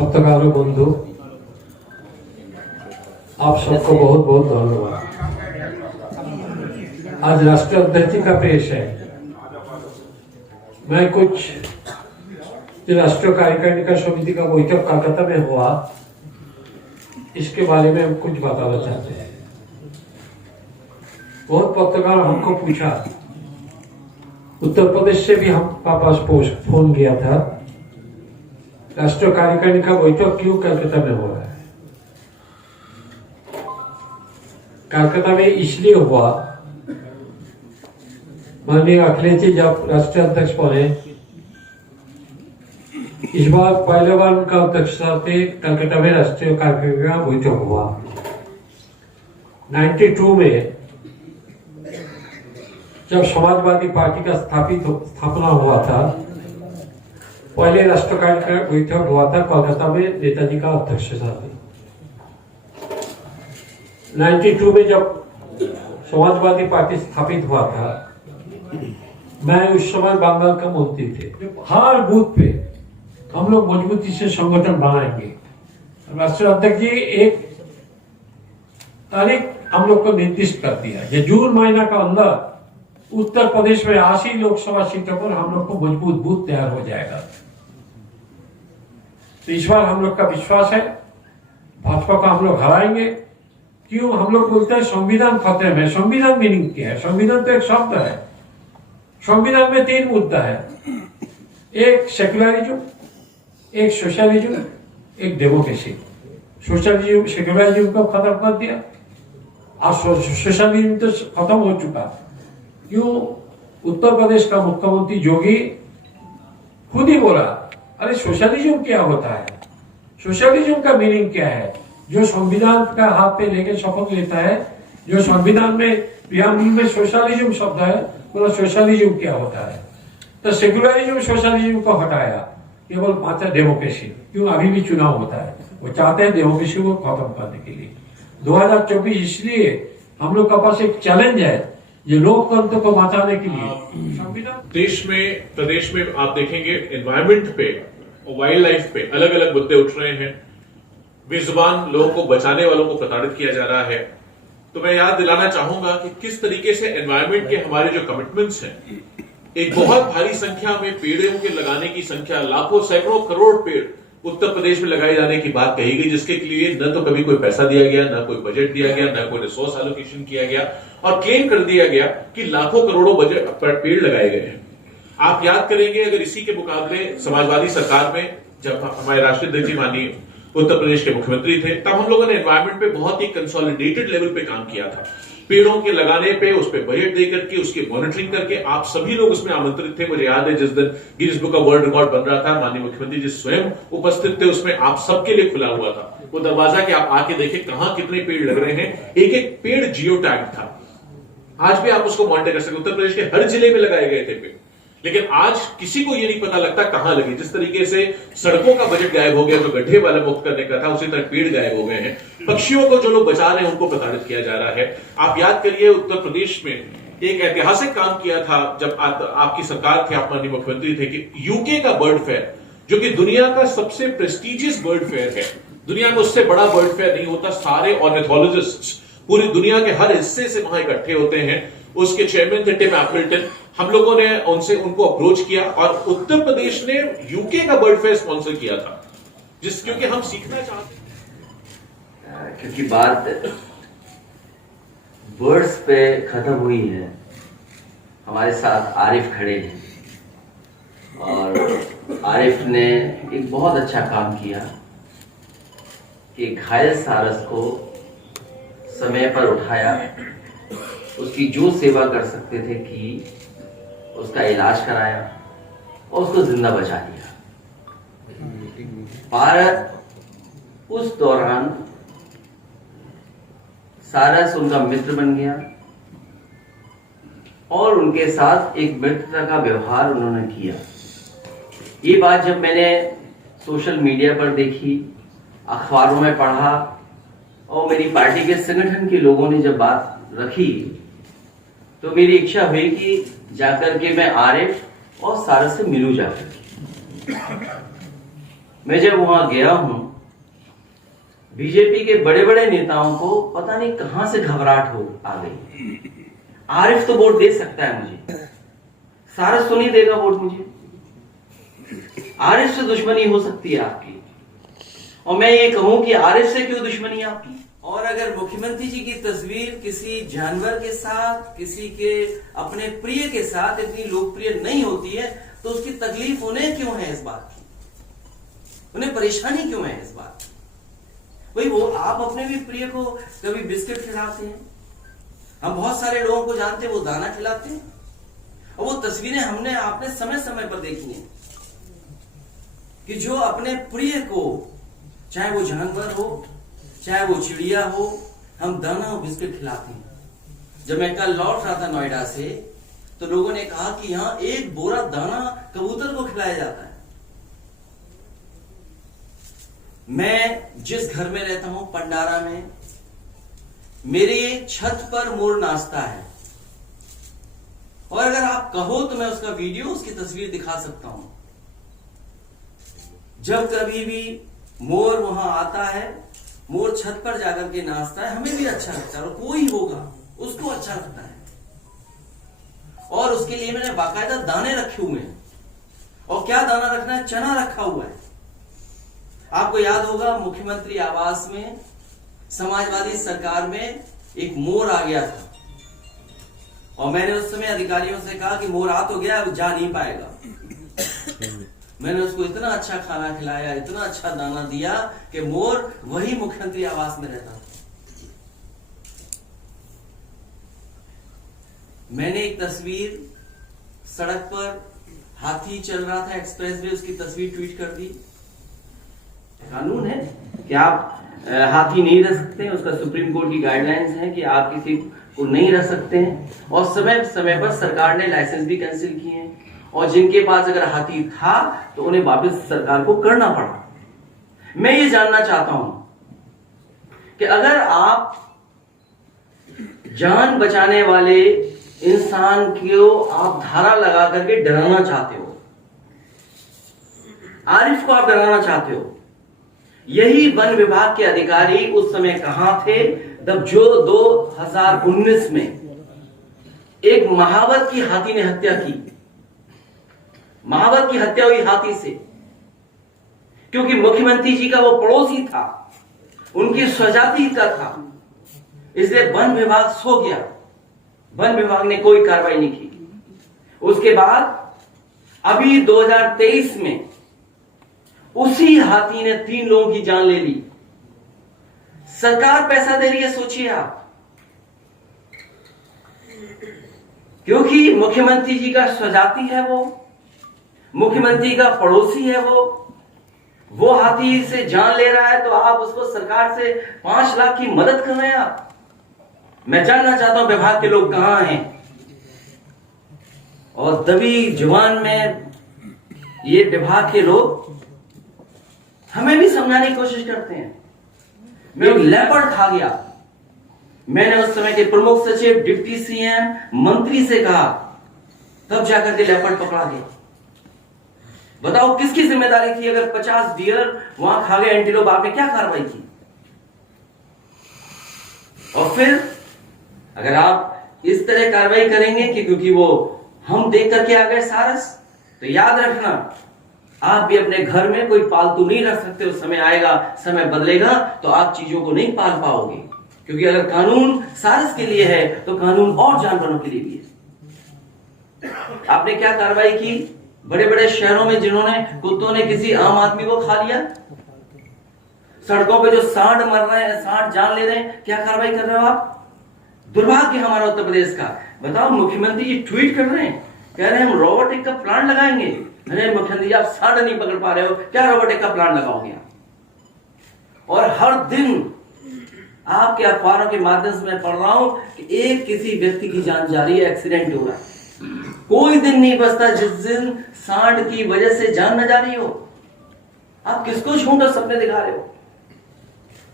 पत्रकारों बंधु, आप सबको बहुत बहुत धन्यवाद। आज राष्ट्रीय अध्यक्ष का पेश है। मैं कुछ राष्ट्रीय कार्यकारिणी समिति का बैठक कोलकाता में हुआ, इसके बारे में हम कुछ बताना चाहते हैं। बहुत पत्रकार हमको पूछा, उत्तर प्रदेश से भी हम पास फोन किया था, राष्ट्रीय कार्यकारिणी का बैठक क्यों कोलकाता में हो रहा है। कोलकाता में इसलिए हुआ, माननीय अखिलेश जी जब राष्ट्रीय अध्यक्ष बने, इस बार पहले बार उनका अध्यक्षता थे कोलकाता में राष्ट्रीय कार्यकारिणी का बैठक हुआ। 92 में जब समाजवादी पार्टी का स्थापना हुआ था, पहले राष्ट्रीय कार्यकारिणी बैठक हुआ था कोलकाता में, नेताजी का अध्यक्षता थी। 92 में जब समाजवादी पार्टी स्थापित हुआ था, मैं उस समय बंगाल का मंत्री थे। हर बूथ पे हम लोग मजबूती से संगठन बनाएंगे। राष्ट्रीय अध्यक्ष जी एक तारीख हम लोग को निर्दिष्ट कर दिया, ये जून महीना का अंदर उत्तर प्रदेश में 80 लोकसभा सीटों पर हम लोग को मजबूत बूथ तैयार हो जाएगा। तो इस बार हम लोग का विश्वास है, भाजपा को हम लोग हराएंगे। क्यों? हम लोग बोलते हैं संविधान खतरे में। संविधान मीनिंग क्या है? संविधान तो एक शब्द है। संविधान में 3 मुद्दा है, एक सेक्युलरिज्म, एक सोशलिज्म, एक डेमोक्रेसी। सोशलिज्म सेक्युलरिज्म को खत्म कर दिया और सोशलिज्म तो खत्म हो चुका। क्यों? उत्तर प्रदेश का मुख्यमंत्री योगी खुद ही बोला, अरे सोशलिज्म क्या होता है, सोशलिज्म का मीनिंग क्या है। जो संविधान का हाथ पे लेके शपथ लेता है, जो संविधान में प्रियम्बल में सोशलिज्म शब्द है, पूरा सोशलिज्म क्या होता है। तो सेक्युलरिज्म सोशलिज्म को हटाया, केवल पांच डेमोक्रेसी। क्यों? अभी भी चुनाव होता है, वो चाहते हैं डेमोक्रेसी को खत्म करने के लिए। 2024 इसलिए हम लोग के पास एक चैलेंज है, ये लोकतंत्र को बचाने के लिए संविधान। देश में, प्रदेश में आप देखेंगे एनवायरमेंट पे और वाइल्ड लाइफ पे अलग अलग मुद्दे उठ रहे हैं। बेजुबान लोगों को बचाने वालों को प्रताड़ित किया जा रहा है। तो मैं याद दिलाना चाहूंगा कि किस तरीके से एनवायरमेंट के हमारे जो कमिटमेंट्स हैं, एक बहुत भारी संख्या में पेड़ों के लगाने की संख्या, लाखों सैकड़ों करोड़ पेड़ उत्तर प्रदेश में लगाए जाने की बात कही गई, जिसके लिए न तो कभी कोई पैसा दिया गया, न कोई बजट दिया गया, न कोई रिसोर्स एलोकेशन किया गया, और क्लेम कर दिया गया कि लाखों करोड़ों बजट पर पेड़ लगाए गए हैं। आप याद करेंगे, अगर इसी के मुकाबले समाजवादी सरकार में जब हमारे राष्ट्रीय अध्यक्ष माननीय उत्तर प्रदेश के मुख्यमंत्री थे, तब हम लोगों ने एनवायरमेंट पे बहुत ही कंसोलिडेटेड लेवल पे काम किया था। पेड़ों के लगाने पे, उस पे बजट दे करके, उसकी मॉनिटरिंग करके, आप सभी लोग उसमें आमंत्रित थे। मुझे याद है जिस दिन Guinness book of world record बन रहा था, माननीय मुख्यमंत्री जी स्वयं उपस्थित थे, उसमें आप सबके लिए खुला हुआ था वो दरवाजा कि आप आके देखें कहां कितने पेड़ लग रहे हैं। एक एक पेड़ जियो टैग था। आज भी आप उसको मॉनिटर कर सकते। उत्तर प्रदेश के हर जिले में लगाए गए थे पेड़, लेकिन आज किसी को ये नहीं पता लगता कहां लगे। जिस तरीके से सड़कों का बजट गायब हो गया, जो गड्ढे वाला मुक्त करने का था, उसी तरह पेड़ गायब हो गए हैं। पक्षियों को जो लोग बचा रहे हैं, उनको प्रताड़ित किया जा रहा है। आप याद करिए, उत्तर प्रदेश में एक ऐतिहासिक काम किया था जब आपकी सरकार थी, आप माननीय मुख्यमंत्री थे, कि यूके का बर्ड फेयर, जो कि दुनिया का सबसे प्रेस्टिजियस बर्ड फेयर है, दुनिया में उससे बड़ा बर्ड फेयर नहीं होता। सारे ऑर्निथोलॉजिस्ट पूरी दुनिया के हर हिस्से से वहां इकट्ठे होते हैं। उसके चेयरमैन थे टिम एपल्टन। हम लोगों ने उनको अप्रोच किया और उत्तर प्रदेश ने यूके का बर्ड फेयर स्पॉन्सर किया था, क्योंकि हम सीखना चाहते हैं। क्योंकि बात बर्ड्स पे खत्म हुई है, हमारे साथ आरिफ खड़े हैं, और आरिफ ने एक बहुत अच्छा काम किया कि घायल सारस को समय पर उठाया, उसकी जो सेवा कर सकते थे की, उसका इलाज कराया और उसको जिंदा बचा लिया। भारत उस दौरान सारस उनका मित्र बन गया और उनके साथ एक मित्रता का व्यवहार उन्होंने किया। ये बात जब मैंने सोशल मीडिया पर देखी, अखबारों में पढ़ा और मेरी पार्टी के संगठन के लोगों ने जब बात रखी, तो मेरी इच्छा हुई कि जाकर के मैं आरिफ और सारस से मिलूं जाकर। मैं जब वहां गया हूं, बीजेपी के बड़े बड़े नेताओं को पता नहीं कहां से घबराहट हो आ गई। आरिफ तो वोट दे सकता है मुझे, सारस तो नहीं देगा वोट मुझे। आरिफ से दुश्मनी हो सकती है आपकी, और मैं ये कहूं कि आरिफ से क्यों दुश्मनी आपकी। और अगर मुख्यमंत्री जी की तस्वीर किसी जानवर के साथ, किसी के अपने प्रिय के साथ इतनी लोकप्रिय नहीं होती है, तो उसकी तकलीफ उन्हें क्यों है इस बात की, उन्हें परेशानी क्यों है इस बात की। भाई वो आप अपने भी प्रिय को कभी बिस्किट खिलाते हैं, हम बहुत सारे लोगों को जानते हैं वो दाना खिलाते हैं, और वो तस्वीरें हमने आपने समय समय पर देखी हैं कि जो अपने प्रिय को, चाहे वो जानवर हो चाहे वो चिड़िया हो, हम दाना और बिस्किट खिलाते हैं। जब मैं कल लौट रहा था नोएडा से, तो लोगों ने कहा कि यहां एक बोरा दाना कबूतर को खिलाया जाता है। मैं जिस घर में रहता हूं पंडारा में, मेरे छत पर मोर नाचता है, और अगर आप कहो तो मैं उसका वीडियो, उसकी तस्वीर दिखा सकता हूं। जब कभी भी मोर वहां आता है, मोर छत पर जाकर के नाचता है, हमें भी अच्छा लगता है, और कोई होगा उसको अच्छा लगता है। और उसके लिए मैंने बाकायदा दाने रखे हुए हैं, और क्या दाना रखना है, चना रखा हुआ है। आपको याद होगा मुख्यमंत्री आवास में, समाजवादी सरकार में एक मोर आ गया था, और मैंने उस समय अधिकारियों से कहा कि मोर आ तो गया, अब जा नहीं पाएगा। मैंने उसको इतना अच्छा खाना खिलाया, इतना अच्छा दाना दिया कि मोर वही मुख्यमंत्री आवास में रहता था। मैंने एक तस्वीर, सड़क पर हाथी चल रहा था एक्सप्रेस वे, उसकी तस्वीर ट्वीट कर दी। कानून है कि आप हाथी नहीं रख सकते हैं, उसका सुप्रीम कोर्ट की गाइडलाइंस है कि आप किसी को नहीं रख सकते हैं, और समय समय पर सरकार ने लाइसेंस भी कैंसिल किए हैं, और जिनके पास अगर हाथी था तो उन्हें वापस सरकार को करना पड़ा। मैं ये जानना चाहता हूं कि अगर आप जान बचाने वाले इंसान को आप धारा लगा करके डराना चाहते हो, आरिफ को आप डराना चाहते हो, यही वन विभाग के अधिकारी उस समय कहां थे तब जो 2019 में एक महावत की हाथी ने हत्या की। महावत की हत्या हुई हाथी से, क्योंकि मुख्यमंत्री जी का वो पड़ोसी था, उनकी स्वजाति का था, इसलिए वन विभाग सो गया, वन विभाग ने कोई कार्रवाई नहीं की। उसके बाद अभी 2023 में उसी हाथी ने 3 लोगों की जान ले ली। सरकार पैसा दे रही है, सोचिए आप, क्योंकि मुख्यमंत्री जी का स्वजाति है, वो मुख्यमंत्री का पड़ोसी है, वो हाथी से जान ले रहा है, तो आप उसको सरकार से 5 लाख की मदद कर रहे हैं आप। मैं जानना चाहता हूं विभाग के लोग कहां हैं, और दबी जुबान में ये विभाग के लोग हमें भी समझाने की कोशिश करते हैं। मैं लेपर्ड खा गया, मैंने उस समय के प्रमुख सचिव, डिप्टी सीएम, मंत्री से कहा, तब जाकर के लेपर्ड पकड़ा गया। बताओ किसकी जिम्मेदारी थी? अगर 50 डियर वहां खा गए एंटीलोप, आपने क्या कार्रवाई की? और फिर अगर आप इस तरह कार्रवाई करेंगे कि क्योंकि वो हम देख करके आ गए सारस, तो याद रखना आप भी अपने घर में कोई पालतू नहीं रख सकते। उस समय आएगा, समय बदलेगा, तो आप चीजों को नहीं पाल पाओगे, क्योंकि अगर कानून सारस के लिए है तो कानून और जानवरों के लिए भी है। आपने क्या कार्रवाई की बड़े बड़े शहरों में, जिन्होंने कुत्तों ने किसी आम आदमी को खा लिया? सड़कों पे जो सांड मर रहे हैं, सांड जान ले रहे हैं, क्या कार्रवाई कर रहे हो आप? दुर्भाग्य हमारा उत्तर प्रदेश का। बताओ, मुख्यमंत्री जी ट्वीट कर रहे हैं, कह रहे हैं हम रोबोटिक का प्लांट लगाएंगे। अरे मुख्यमंत्री, आप सांड नहीं पकड़ पा रहे हो, क्या रोबोटिक का प्लांट लगाओगे आप? और हर दिन आपके अखबारों के माध्यम से मैं पढ़ रहा हूं कि एक किसी व्यक्ति की जान जा रही है, एक्सीडेंट हो रहा है। कोई दिन नहीं बचता जिस दिन सांड की वजह से जान न जा रही हो। आप किसको झूठा सपने दिखा रहे हो?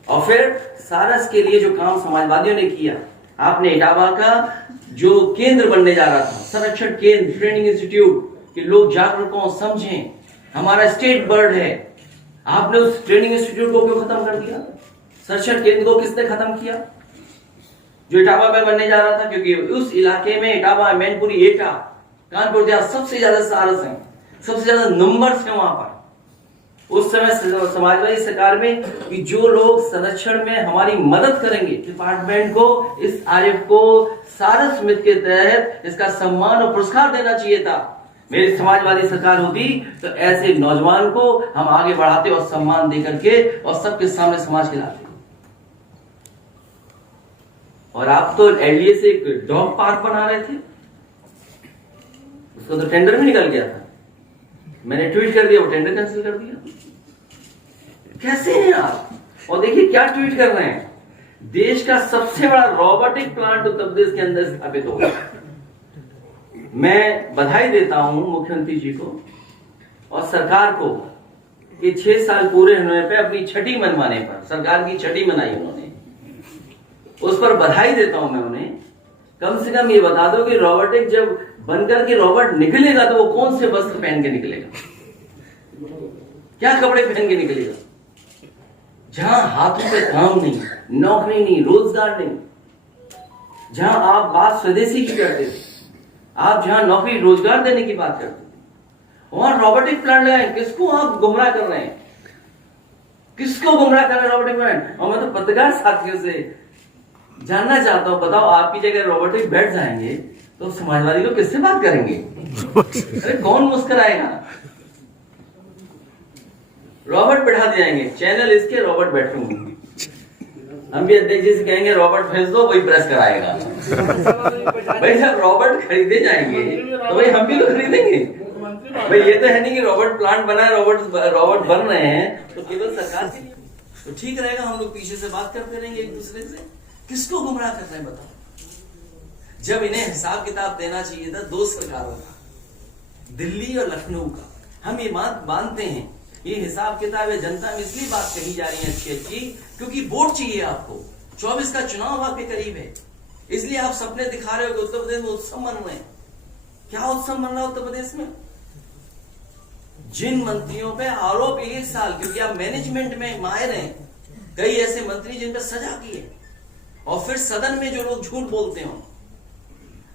और फिर सारस के लिए जो काम समाजवादियों ने किया, आपने इटावा का जो केंद्र बनने जा रहा था, संरक्षण केंद्र, ट्रेनिंग इंस्टीट्यूट, कि लोग जागरूक हों, समझें, हमारा स्टेट बर्ड है, आपने उस ट्रेनिंग इंस्टीट्यूट को क्यों खत्म कर दिया? संरक्षण केंद्र को किसने खत्म किया जो इटावा में बनने जा रहा था? क्योंकि उस इलाके में इटावा, मैनपुरी, एटा, कानपुर जहां सबसे ज्यादा सारस हैं, सबसे ज्यादा नंबर्स हैं वहां पर। उस समय समाजवादी सरकार में कि जो लोग संरक्षण में हमारी मदद करेंगे, डिपार्टमेंट को इस आरएफ को सारस मित्र के तहत इसका सम्मान और पुरस्कार देना चाहिए था। मेरी समाजवादी सरकार होती तो ऐसे नौजवान को हम आगे बढ़ाते और सम्मान दे करके और सबके सामने समाज के लाते। और आप तो एलडीए से एक डॉग पार्क बना रहे थे, उसका तो टेंडर भी निकल गया था। मैंने ट्वीट कर दिया, वो टेंडर कैंसिल कर दिया। कैसे हैं आप? और देखिए क्या ट्वीट कर रहे हैं, देश का सबसे बड़ा रोबोटिक प्लांट उत्तर प्रदेश के अंदर स्थापित होगा। मैं बधाई देता हूं मुख्यमंत्री जी को और सरकार को कि 6 साल पूरे होने पे अपनी छठी मनवाने पर, सरकार की छठी मनाई उन्होंने, उस पर बधाई देता हूं मैं उन्हें। कम से कम ये बता दो कि रोबोटिक जब बनकर के रोबोट निकलेगा तो वो कौन से वस्त्र पहन के निकलेगा, क्या कपड़े पहन के निकलेगा? जहां हाथों पे काम नहीं, नौकरी नहीं, रोजगार नहीं, जहां आप बात स्वदेशी की करते थे, आप जहां नौकरी रोजगार देने की बात करते थे, वहां रोबोटिक प्लांट लगाए। किसको आप गुमराह कर रहे हैं? किसको गुमराह कर रहे हैं रोबोटिक प्लांट? और मैं तो पत्रकार साथियों से जानना चाहता हूं, बताओ आपकी जगह रोबोटिक बैठ जाएंगे तो समाजवादी लोग किससे बात करेंगे? अरे कौन मुस्कुराएगा? रॉबर्ट बैठा दियाएंगे, चैनल इसके रॉबर्ट बैठूंगे। हम भी अध्यक्ष जी से कहेंगे रॉबर्ट भेज दो, वही प्रेस कराएगा। भाई जब रॉबर्ट खरीदे जाएंगे तो भाई हम भी तो खरीदेंगे। भाई ये तो है नहीं कि रॉबर्ट प्लांट बना है, रॉबर्ट बन रहे हैं तो केवल सरकार के लिए तो ठीक रहेगा। हम लोग पीछे से बात करते रहेंगे एक दूसरे से। किसको गुमराह कर रहे हैं बताओ? जब इन्हें हिसाब किताब देना चाहिए था 2 सरकारों का, दिल्ली और लखनऊ का। हम ये बात मानते हैं, ये हिसाब किताब है, जनता में इसलिए बात कही जा रही है अच्छी क्योंकि वोट चाहिए आपको। 24 का चुनाव आपके करीब है, इसलिए आप सपने दिखा रहे हो कि उत्तर प्रदेश में उत्सव मन रहे हैं। क्या उत्सव मन रहा है उत्तर प्रदेश में? जिन मंत्रियों पे आरोप 1 साल, क्योंकि आप मैनेजमेंट में माहिर हैं, कई ऐसे मंत्री जिन पर सजा की है, और फिर सदन में जो लोग झूठ बोलते हो,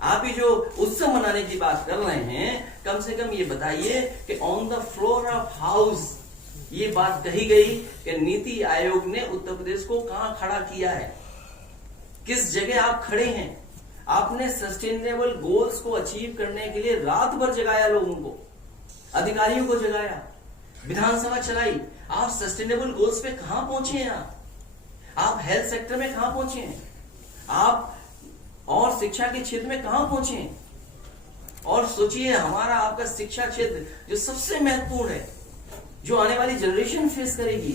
आप ही जो उत्सव मनाने की बात कर रहे हैं, कम से कम ये बताइए कि on the floor of house ये बात कही गई कि नीति आयोग ने उत्तर प्रदेश को कहां खड़ा किया है, किस जगह आप खड़े हैं। आपने सस्टेनेबल गोल्स को अचीव करने के लिए रात भर जगाया, लोगों को, अधिकारियों को जगाया, विधानसभा चलाई। आप सस्टेनेबल गोल्स पे कहां पहुंचे हैं? आप हेल्थ सेक्टर में कहां पहुंचे हैं? आप और शिक्षा के क्षेत्र में कहां पहुंचे हैं? और सोचिए हमारा आपका शिक्षा क्षेत्र जो सबसे महत्वपूर्ण है, जो आने वाली जनरेशन फेस करेगी,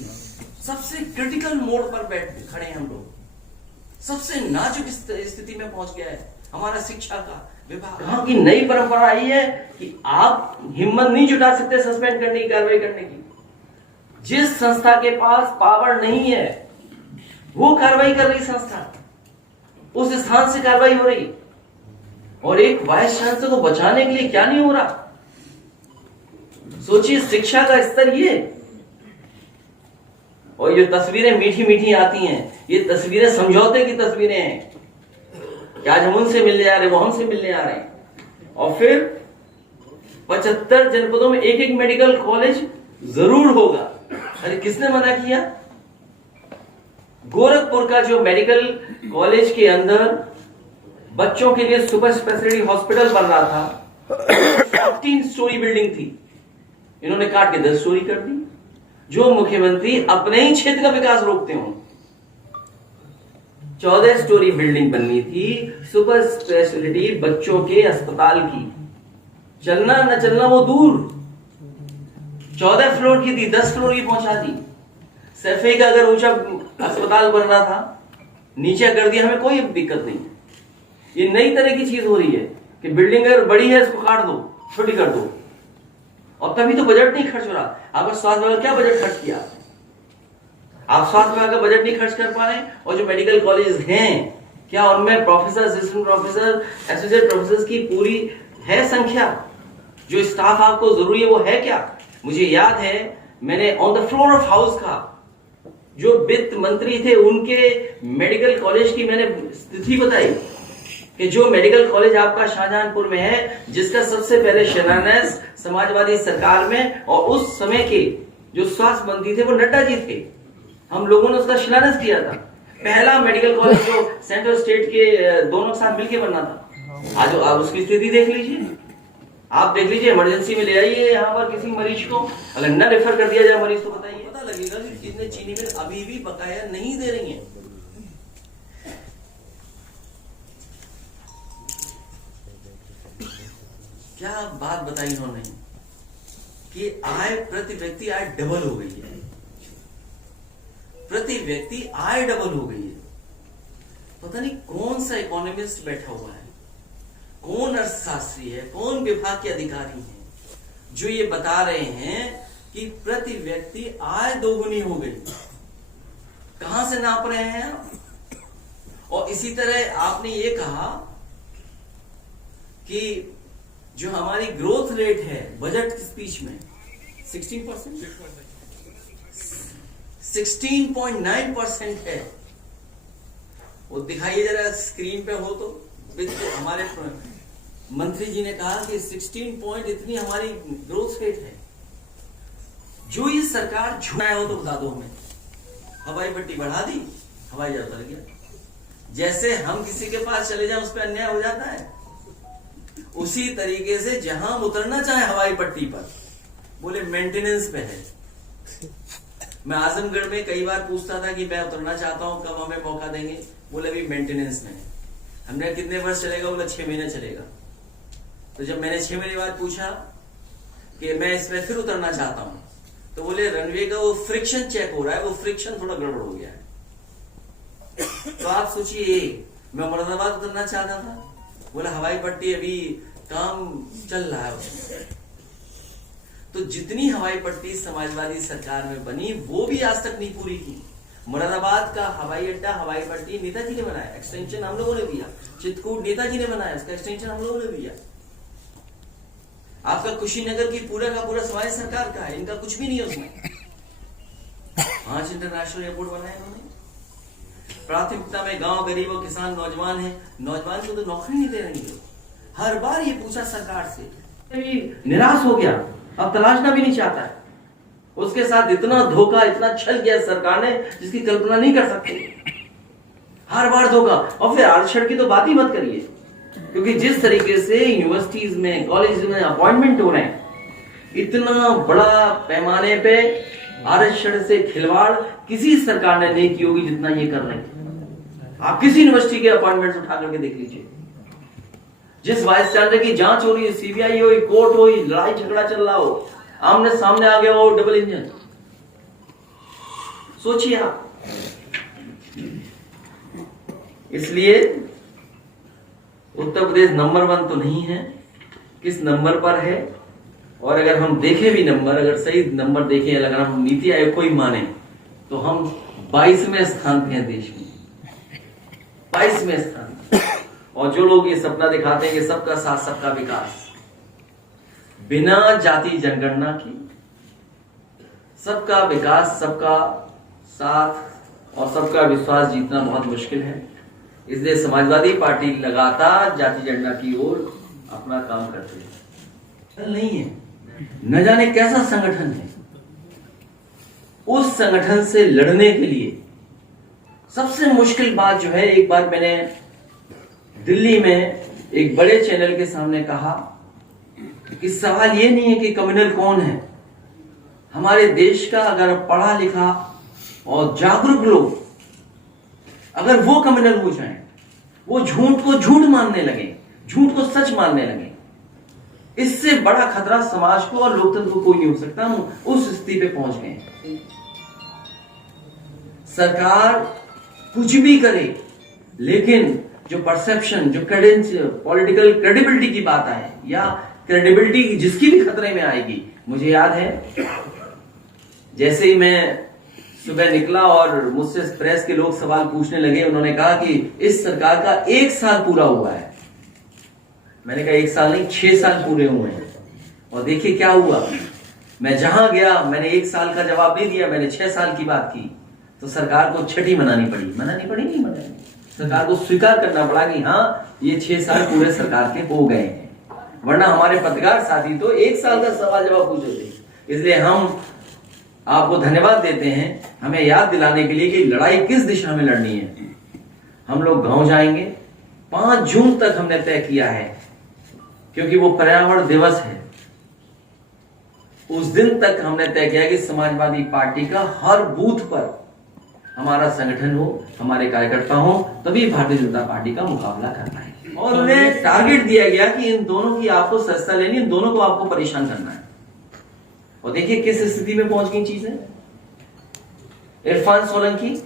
सबसे क्रिटिकल मोड पर बैठ खड़े हैं हम लोग। सबसे नाजुक स्थिति में पहुंच गया है हमारा शिक्षा का विभाग। कहां की नई परंपरा आई है कि आप हिम्मत नहीं जुटा सकते सस्पेंड करने की, कार्रवाई करने की। जिस संस्था के पास पावर नहीं है वो कार्रवाई कर रही संस्था, उस स्थान से कार्रवाई हो रही। और एक वाइस चांसलर को बचाने के लिए क्या नहीं हो रहा? सोचिए शिक्षा का स्तर ये। और ये तस्वीरें मीठी मीठी आती हैं, ये तस्वीरें समझौते की तस्वीरें हैं कि आज हम उनसे मिलने आ रहे, वो हमसे मिलने आ रहे हैं। और फिर 75 जनपदों में एक मेडिकल कॉलेज जरूर होगा। अरे किसने मना किया? गोरखपुर का जो मेडिकल कॉलेज के अंदर बच्चों के लिए सुपर स्पेशलिटी हॉस्पिटल बन रहा था, 14 स्टोरी बिल्डिंग थी, इन्होंने काट के 10 स्टोरी कर दी। जो मुख्यमंत्री अपने ही क्षेत्र का विकास रोकते हो। 14 स्टोरी बिल्डिंग बननी थी, सुपर स्पेशलिटी बच्चों के अस्पताल की। चलना न चलना वो दूर, 14 फ्लोर की थी, 10 फ्लोर की पहुंचा दी। सैफई का अगर ऊंचा अस्पताल बन रहा था, नीचे कर दिया, हमें कोई दिक्कत नहीं। ये नई तरह की चीज हो रही है कि बिल्डिंग अगर बड़ी है इसको काट दो, छोटी कर दो। और तभी तो बजट नहीं खर्च हो रहा। आपका स्वास्थ्य विभाग क्या बजट खर्च किया? आप स्वास्थ्य विभाग का बजट नहीं खर्च कर पा रहे। और जो मेडिकल कॉलेज हैं, क्या उनमें professor, assistant professor, associate professor की पूरी है संख्या? जो स्टाफ आपको जरूरी है वो है क्या? मुझे याद है मैंने on the floor of house का जो वित्त मंत्री थे उनके मेडिकल कॉलेज की मैंने स्थिति बताई कि जो मेडिकल कॉलेज आपका शाहजहांपुर में है, जिसका सबसे पहले शिलान्यास समाजवादी सरकार में और उस समय के जो स्वास्थ्य मंत्री थे वो नड्डा जी थे, हम लोगों ने उसका शिलान्यास किया था। पहला मेडिकल कॉलेज जो सेंट्रल स्टेट के दोनों साथ मिलकर बनना था। आज आप उसकी स्थिति देख लीजिए, आप देख लीजिए, इमरजेंसी में ले आइए यहाँ पर किसी मरीज को, अगर न रेफर कर दिया जाए मरीज तो बताइए, पता लगेगा कि कितने चीनी मिल अभी भी बकाया नहीं दे रही हैं। क्या बात बताई इन्होंने कि आय प्रति व्यक्ति आय डबल हो गई है, प्रति व्यक्ति आय डबल हो गई है। पता नहीं कौन सा इकोनॉमिस्ट बैठा हुआ है, कौन अर्थशास्त्री है, कौन विभाग के अधिकारी हैं जो ये बता रहे हैं कि प्रति व्यक्ति आय दोगुनी हो गई। कहां से नाप रहे हैं आप? और इसी तरह आपने ये कहा कि जो हमारी ग्रोथ रेट है बजट स्पीच में 16.9% है, वो दिखाइए जरा स्क्रीन पे हो तो। वित्त हमारे मंत्री जी ने कहा कि 16 पॉइंट इतनी हमारी ग्रोथ रेट है। जो ये सरकार झुकाए हो तो बता दो हमें। हवाई पट्टी बढ़ा दी, हवाई जहाज उतर गया। जैसे हम किसी के पास चले जाए उस पर अन्याय हो जाता है, उसी तरीके से जहां हम उतरना चाहे हवाई पट्टी पर, बोले मेंटेनेंस पे है। मैं आजमगढ़ में कई बार पूछता था कि मैं उतरना चाहता हूं, कब हमें मौका देंगे? बोले अभी मेंटेनेंस में है। हमने कितने वर्ष चलेगा? बोला 6 महीने चलेगा। तो जब मैंने 6 महीने बाद पूछा कि मैं इसमें फिर उतरना चाहता हूं, तो बोले रनवे का वो फ्रिक्शन चेक हो रहा है, वो फ्रिक्शन थोड़ा गड़बड़ हो गया है। तो आप सोचिए, मैं मुरादाबाद उतरना चाहता था, बोला हवाई पट्टी अभी काम चल रहा है उसमें। तो जितनी हवाई पट्टी समाजवादी सरकार में बनी वो भी आज तक नहीं पूरी की। मुरादाबाद का हवाई अड्डा, हवाई पट्टी नेताजी ने बनाया, एक्सटेंशन हम लोगों ने दिया। चित्रकूट नेताजी ने बनाया, उसका एक्सटेंशन हम लोगों ने दिया। आपका कुशीनगर की पूरा का पूरा समाज सरकार का है, इनका कुछ भी नहीं है उसमें। 5 इंटरनेशनल एयरपोर्ट बनाए उन्होंने। प्राथमिकता में गांव, गरीब और किसान, नौजवान है। नौजवान को तो नौकरी नहीं दे रही लोग। हर बार ये पूछा सरकार से, निराश हो गया, अब तलाशना भी नहीं चाहता है। उसके साथ इतना धोखा, इतना छल किया सरकार ने जिसकी कल्पना नहीं कर सकते। हर बार धोखा। और फिर आरक्षण की तो बात ही मत करिए, क्योंकि जिस तरीके से यूनिवर्सिटीज में, कॉलेज में अपॉइंटमेंट हो रहे हैं, इतना बड़ा पैमाने पे आरक्षण से खिलवाड़ किसी सरकार ने नहीं की होगी जितना ये कर रहे हैं। आप किसी यूनिवर्सिटी के अपॉइंटमेंट उठा करके देख लीजिए। जिस वाइस चांसलर की जांच हो रही है, सीबीआई हो, कोर्ट हो, लड़ाई झगड़ा चल रहा हो, आमने सामने आ गया हो डबल इंजन। सोचिए आप। इसलिए उत्तर प्रदेश नंबर 1 तो नहीं है, किस नंबर पर है? और अगर हम देखें भी नंबर, अगर सही नंबर देखें, अगर हम नीति आयोग को ही माने तो हम 22वें स्थान पे हैं देश में, 22वें स्थान। और जो लोग ये सपना दिखाते हैं कि सबका साथ सबका विकास, बिना जाति जनगणना की सबका विकास, सबका साथ और सबका विश्वास जीतना बहुत मुश्किल है। इसलिए समाजवादी पार्टी लगातार जाति जनगणना की ओर अपना काम करती है। नहीं है, न जाने कैसा संगठन है। उस संगठन से लड़ने के लिए सबसे मुश्किल बात जो है, एक बार मैंने दिल्ली में एक बड़े चैनल के सामने कहा कि सवाल ये नहीं है कि कम्युनल कौन है। हमारे देश का अगर पढ़ा लिखा और जागरूक लोग अगर वो कम्युनल हो जाएं, वो झूठ को झूठ मानने लगे, झूठ को सच मानने लगे, इससे बड़ा खतरा समाज को और लोकतंत्र को कोई नहीं हो सकता। हम उस स्थिति पे पहुंच गए। सरकार कुछ भी करे, लेकिन जो परसेप्शन, जो पॉलिटिकल क्रेडिबिलिटी की बात आए, या क्रेडिबिलिटी जिसकी भी खतरे में आएगी। मुझे याद है, जैसे ही मैं सुबह निकला और मुझसे प्रेस के लोग सवाल पूछने लगे, उन्होंने कहा कि इस सरकार का 1 साल पूरा हुआ है। मैंने कहा 1 साल नहीं, 6 साल पूरे हुए हैं। और देखिए क्या हुआ, मैं जहां गया मैंने 1 साल का जवाब नहीं दिया, मैंने 6 साल की बात की, तो सरकार को छठी मनानी पड़ी नहीं मनानी, सरकार को स्वीकार करना पड़ा कि हाँ ये 6 साल पूरे सरकार के हो गए हैं, वरना हमारे पत्रकार साथी तो 1 साल का सवाल जवाब पूछे थे। इसलिए हम आपको धन्यवाद देते हैं हमें याद दिलाने के लिए कि लड़ाई किस दिशा में लड़नी है। हम लोग गांव जाएंगे, 5 जून तक हमने तय किया है, क्योंकि वो पर्यावरण दिवस है। उस दिन तक हमने तय किया कि समाजवादी पार्टी का हर बूथ पर हमारा संगठन हो, हमारे कार्यकर्ता हो, तभी भारतीय जनता पार्टी का मुकाबला करना है। और उन्हें टारगेट दिया गया कि इन दोनों की आपको सस्ता लेनी, इन दोनों को आपको परेशान करना है। और देखिए किस स्थिति में पहुंच गई चीजें। इरफान सोलंकी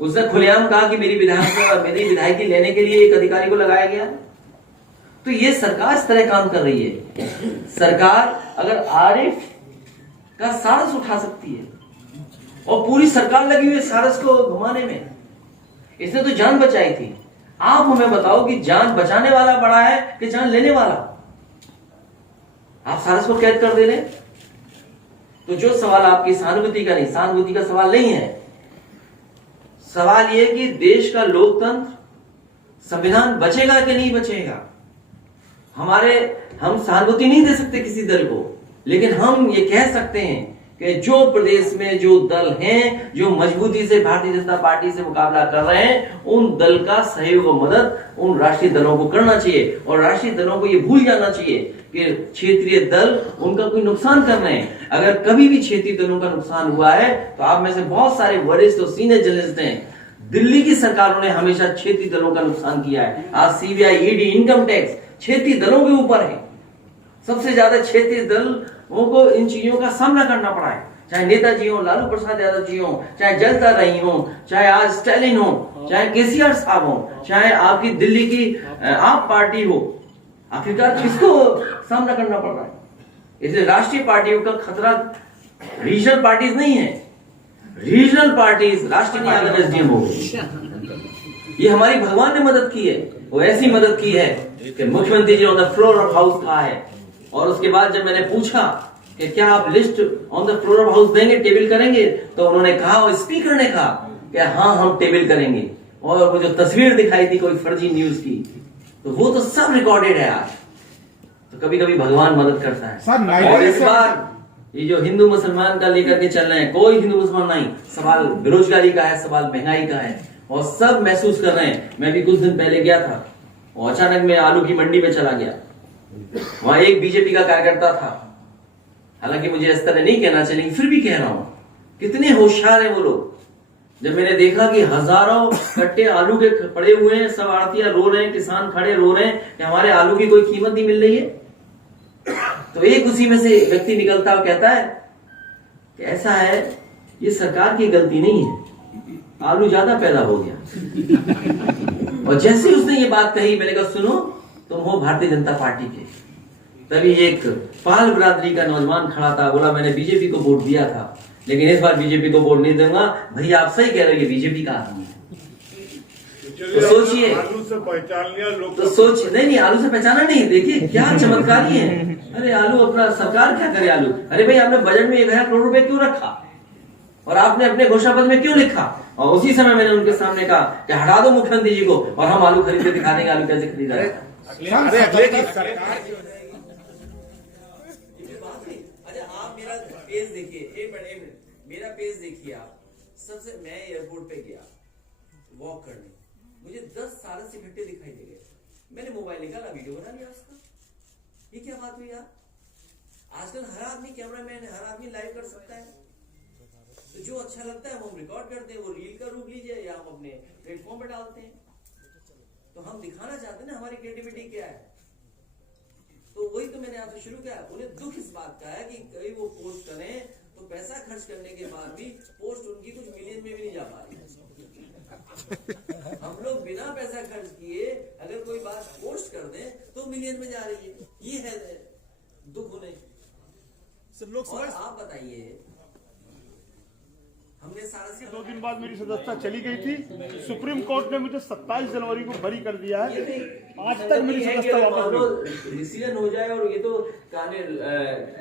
उसने खुलेआम कहा कि मेरी विधायकी लेने के लिए एक अधिकारी को लगाया गया। तो ये सरकार इस तरह काम कर रही है। सरकार अगर आरिफ का सारस उठा सकती है, और पूरी सरकार लगी हुई है सारस को घुमाने में, इसने तो जान बचाई थी। आप हमें बताओ कि जान बचाने वाला बड़ा है कि जान लेने वाला? आप सारस को कैद कर दे रहे। तो जो सवाल आपकी सहानुभूति का नहीं, सहानुभूति का सवाल नहीं है, सवाल यह कि देश का लोकतंत्र, संविधान बचेगा कि नहीं बचेगा। हम सहानुभूति नहीं दे सकते किसी दल को, लेकिन हम ये कह सकते हैं कि जो प्रदेश में जो दल हैं जो मजबूती से भारतीय जनता पार्टी से मुकाबला कर रहे हैं, उन दल का सहयोग और मदद उन राष्ट्रीय दलों को करना चाहिए। और राष्ट्रीय दलों को ये भूल जाना चाहिए कि क्षेत्रीय दल उनका कोई नुकसान कर रहे हैं। अगर कभी भी क्षेत्रीय दलों का नुकसान हुआ है तो आप में से बहुत सारे वरिष्ठ और सीनियर जर्नलिस्ट हैं, दिल्ली की सरकारों ने हमेशा क्षेत्रीय दलों का नुकसान किया है। आज सीबीआई, ईडी, इनकम टैक्स क्षेत्रीय दलों के ऊपर है। सबसे ज्यादा क्षेत्रीय दलों को इन चीजों का सामना करना पड़ा है, चाहे नेताजी हो, लालू प्रसाद यादव जी हो, चाहे जयललिता रही हो, चाहे आज स्टालिन हो, चाहे केसीआर साहब हो, चाहे आपकी दिल्ली की आप पार्टी हो। आखिरकार किसको सामना करना पड़ रहा है? इसलिए राष्ट्रीय पार्टियों का खतरा रीजनल पार्टीज नहीं है। रीजनल पार्टीज राष्ट्रीय अगर एसडीएम हो, ये हमारी भगवान ने मदद की है। वो ऐसी मदद की है कि मुख्यमंत्री ji on the floor of house कहा है। और उसके बाद जब मैंने पूछा कि क्या आप list on the floor of house देंगे, टेबल करेंगे, तो उन्होंने कहा, और स्पीकर ने कहा कि हाँ हम टेबल करेंगे। और वो जो तस्वीर दिखाई थी कोई फर्जी न्यूज की, तो वो तो सब रिकॉर्डेड है आज। तो कभी कभी भगवान मदद करता है। और इस बार ये जो हिंदू मुसलमान का लेकर के चल रहे हैं, कोई हिंदू मुसलमान नहीं, सवाल बेरोजगारी का है, सवाल महंगाई का है, और सब महसूस कर रहे हैं। मैं भी कुछ दिन पहले गया था और अचानक मैं आलू की मंडी में चला गया। वहां एक बीजेपी का कार्यकर्ता था, हालांकि मुझे इस तरह नहीं कहना चाहिए, फिर भी कह रहा हूं, कितने होशियार है वो लोग। जब मैंने देखा कि हजारों कट्टे आलू के पड़े हुए हैं, सब आड़तियां रो रहे हैं, किसान खड़े रो रहे हैं कि हमारे आलू की कोई कीमत नहीं मिल रही है, तो एक उसी में से व्यक्ति निकलता और कहता है कि ऐसा है, ये सरकार की गलती नहीं है, आलू ज्यादा पैदा हो गया। और जैसे उसने ये बात कही, मैंने कहा सुनो, तुम हो भारतीय जनता पार्टी के। तभी एक पाल बिरादरी का नौजवान खड़ा था, बोला मैंने बीजेपी को वोट दिया था, लेकिन इस बार बीजेपी को वोट नहीं दूंगा। भैया आप सही कह रहे हो, ये बीजेपी का आदमी है। तो सोचिए, आलू से पहचान लिया लोग, तो सोच नहीं, आलू से पहचाना नहीं। देखिए क्या चमत्कारी है। अरे आलू अपना सरकार क्या करे आलू? अरे भाई आपने बजट में 1000 करोड़ रुपए क्यों रखा, और आपने अपने घोषणा पत्र में क्यों लिखा? और उसी समय मैंने उनके सामने कहा कि हटा दो मुख्यमंत्री जी को और हम आलू खरीद के दिखा देंगे आलू कैसे खरीदा है। अच्छा आप मेरा पेज देखिए, एक मिनट, मेरा पेज देखिए आप। सबसे मैं एयरपोर्ट पे गया वॉक करने, मुझे 10 सारस इकट्ठे दिखाई दे गए। मैंने मोबाइल निकाला, वीडियो बना लिया उसका। ये क्या बात हुई यार? आजकल हर आदमी कैमरामैन है, हर आदमी लाइव कर सकता है। तो जो अच्छा लगता है वो हम रिकॉर्ड करते हैं, वो रील का रूप लीजिए या हम अपने प्लेटफॉर्म पे डालते हैं। तो हम दिखाना चाहते हैं ना हमारी क्रिएटिविटी क्या है। तो वही तो मैंने आपसे शुरू किया। उन्हें दुख इस बात का है कि कभी वो पोस्ट करें तो पैसा खर्च करने के बाद भी पोस्ट उनकी कुछ मिलियन में भी नहीं जा पा रही। हम लोग बिना पैसा खर्च किए अगर कोई बात पोस्ट कर दें तो मिलियन में जा रही है। ये है दुख उन्हें। और आप बताइए, हमने सारा 2 दिन बाद मेरी सदस्यता चली गई थी। सुप्रीम कोर्ट ने मुझे 27 जनवरी को बरी कर दिया है। आज तक मेरी सदस्यता वापस लो। डिसीजन हो जाए और ये तो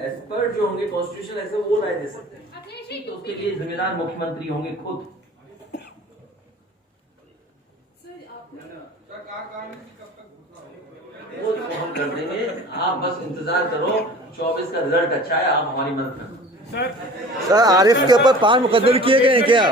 एक्सपर्ट जो होंगे कॉन्स्टिट्यूशन ऐसे वो राय दे सकते हैं। तो उसके लिए जिम्मेदार मुख्यमंत्री होंगे खुद। वो तो हम कर देंगे, आप बस इंतजार करो। 24 का रिजल्ट अच्छा है, आप हमारी मदद करो। सर आरिफ के ऊपर 5 मुकदमे किए गए हैं क्या?